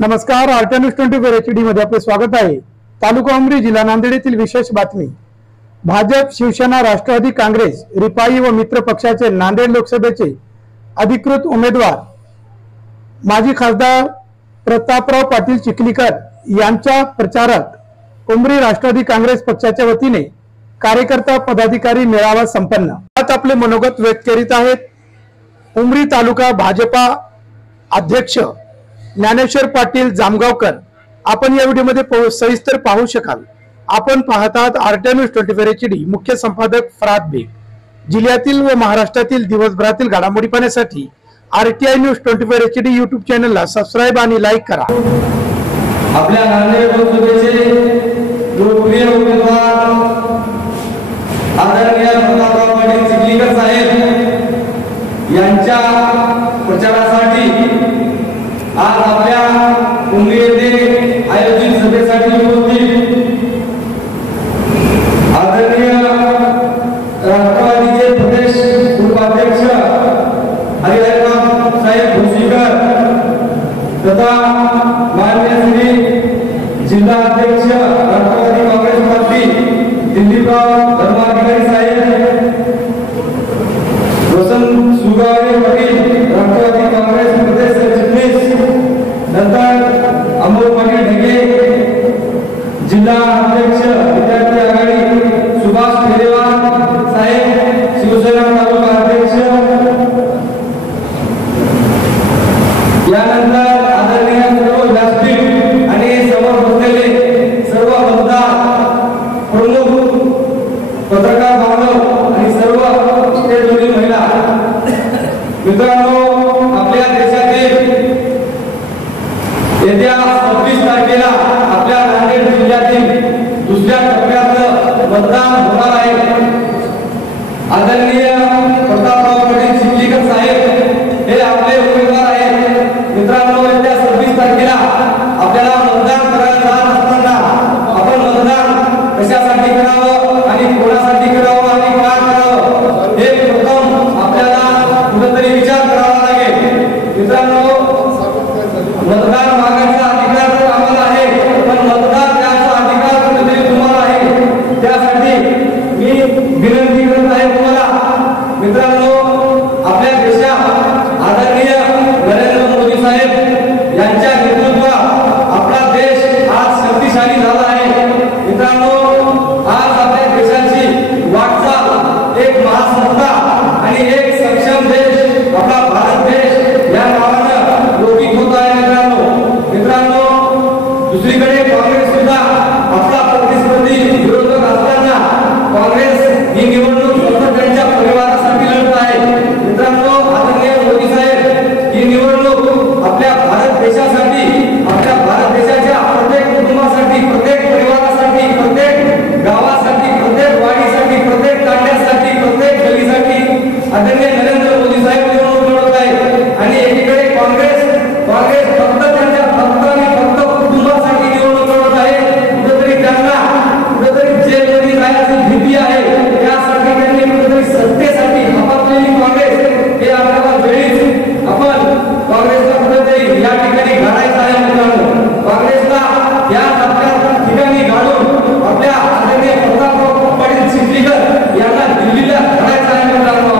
नमस्कार, RTI news 24 HD मध्ये आपले स्वागत आहे। तालुका उमरी, जिल्हा नांदेड येथील विशेष बातमी। भाजप, शिवसेना, राष्ट्रवादी काँग्रेस, रिपाई व मित्र पक्षाचे नांदेड लोकसभेचे अधिकृत उमेदवार माजी खासदार प्रतापराव पाटील चिखलीकर यांच्या प्रचारात उमरी राष्ट्रवादी काँग्रेस पक्षाच्या वतीने कार्यकर्ता पदाधिकारी मेळावा संपन्न। आज आपले मनोगत व्यक्त करीत आहेत उमरी तालुका भाजपा अध्यक्ष ज्ञानेश्वर पाटील जामगावकर। आपण या व्हिडिओमध्ये सविस्तर पाहू शकाल। आपण पाहतात आरटीआय न्यूज 24 HD। मुख्य संपादक फराद बेग। जिल्ह्यातील व महाराष्ट्रातील दिवसभरातील घडामोडी पाहण्यासाठी आरटीआय न्यूज 24 HD YouTube चॅनलला सबस्क्राइब आणि लाईक करा। आपल्या नांदेड लोकसभेचे लोकप्रिय उमेदवार आदरणीय प्रतापराव पाटील चिखलीकर साहेब यांच्या प्रचारासाठी आज आपल्या उमरी येथे आयोजित सभेसाठी उपस्थित आदरणीय राष्ट्रवादीचे प्रदेश उपाध्यक्ष हरिहरराव साहेब भोसीकर तथा माननीय श्री जिल्हा अध्यक्ष राष्ट्रवादी काँग्रेस पार्टी दिलीपराव धर्माधिकारी साहेब, वसंत सुगावे पाटील राष्ट्रवादी काँग्रेस प्रदेश सरचिटणीस, नंतर अमोल पाटील ढगे जिल्हा अध्यक्ष विद्यार्थी आघाडी, सुभाष खेरेवाल साहेब शिवसेना तालुका अध्यक्ष, यानंतर आदरणीय सर्व व्यासपीठ आणि समोर बसलेले सर्व मतदार प्रमुख, पत्रकार बांधव आणि सर्व स्टेजवरील महिला मित्रांनो, आपल्या देशातील येत्या 26 तारखेला आपल्या नांदेड जिल्ह्यातील दुसऱ्या टप्प्यात मतदान होणार आहे। आदरणीय प्रतापराव पाटील चिखलीकर साहेब हे आपले उमेदवार आहेत। मित्रांनो, येत्या 26 तारखेला आपल्याला मतदान करायला जात असताना आपण मतदान कशासाठी करावं आणि कोणासाठी करावं आणि का करावं हे प्रथम आपल्याला कुठेतरी विचार करावा लागेल। मित्रांनो, मतदान मागण्याचा अधिकार तर आम्हाला आहे, पण मतदान करण्याचा अधिकार कुठेतरी तुम्हाला आहे। त्यासाठी मी विनंती करत आहे तुम्हाला। मित्रांनो, आपल्या देशात आदरणीय नरेंद्र मोदी साहेब यांच्या नेतृत्वात आपला देश आज शक्तिशाली झाला आहे। मित्रांनो, आज आपल्या देशाची वाटचाल एक महासत्ता आणि एक सक्षम देश आपला भारत देश या नावानं लौकिक होत आहे। मित्रांनो, दुसरीकडे काँग्रेस सुद्धा आपला प्रतिस्पर्धी विरोधक असताना काँग्रेस ही निवडणूक फक्त त्यांच्या परिवारासाठी लढत आहे। मित्रांनो, आदरणीय मोदी साहेब ही निवडणूक आपल्या भारत देशासाठी, आपल्या भारत देशाच्या प्रत्येक कुटुंबासाठी, प्रत्येक परिवारासाठी, प्रत्येक गावासाठी, प्रत्येक वाडीसाठी, प्रत्येक तांड्यासाठी, प्रत्येक गलीसाठी आदरणीय नरेंद्र मोदी साहेब निवडणूक लढत आहे। आणि एकीकडे काँग्रेस फक्त त्यांच्या फक्त आणि फक्त कुटुंबासाठी निवडणूक लढत आहे। कुठेतरी त्यांना कुठेतरी जेलमध्ये जाण्याची भीती आहे, त्यासाठी त्यांनी कुठेतरी सत्तेसाठी हपापलेली काँग्रेस हे आपल्याला वेळीच आपण काँग्रेसला कुठेतरी या ठिकाणी घालायचं आहे। मित्रांनो, काँग्रेसला या ठिकाणी घालून आपल्या आदरणीय प्रतापराव पाटील चिखलीकर यांना दिल्लीला घालायचं आहे। मित्रांनो,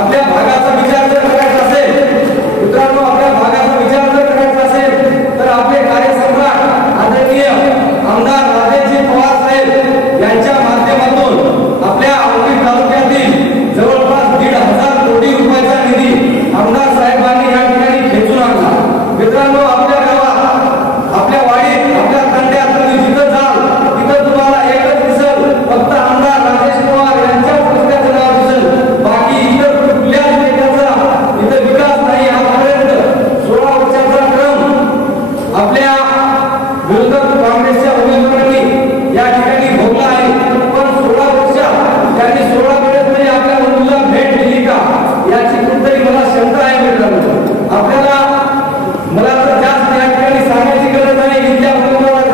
आपल्या भागाचा विचार जर करायचा असेल, मित्रांनो आपल्या भागाचा विचार जर करायचा असेल तर आपले कार्यसम्राट आदरणीय आमदार राजेजी पवार साहेब यांच्या माध्यमातून आपल्या उमरी तालुक्यातील जवळपास 1,500 कोटी रुपयाचा निधी आमदार साहेबांनी या ठिकाणी खेचून आणला। मित्रांनो, आपल्या गावात, आपल्या वाडीत, आपल्या तांड्यात तुम्ही जिथं जाल तिथं तुम्हाला एकच दिसेल, फक्त आमदार राजेश पवार यांच्या पुस्तकाचं नाव दिसेल। बाकी इतर कुठल्याच नेत्याचा इथं विकास नाही। आजपर्यंत 16 वर्षाचा क्रम आपल्या विरोधक काँग्रेसच्या उमेदवारांनी या ठिकाणी भोगला आहे, पण 16 वर्षात त्यांनी 16 वेळेस तरी आपल्या बंधूला भेट दिली का याची कुठेतरी मला शंका आहे। मित्रांनो, आपल्याला मला तर जास्त या ठिकाणी सांगायची गरज नाही, इथल्या उमेदवारांना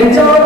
त्यांच्यावर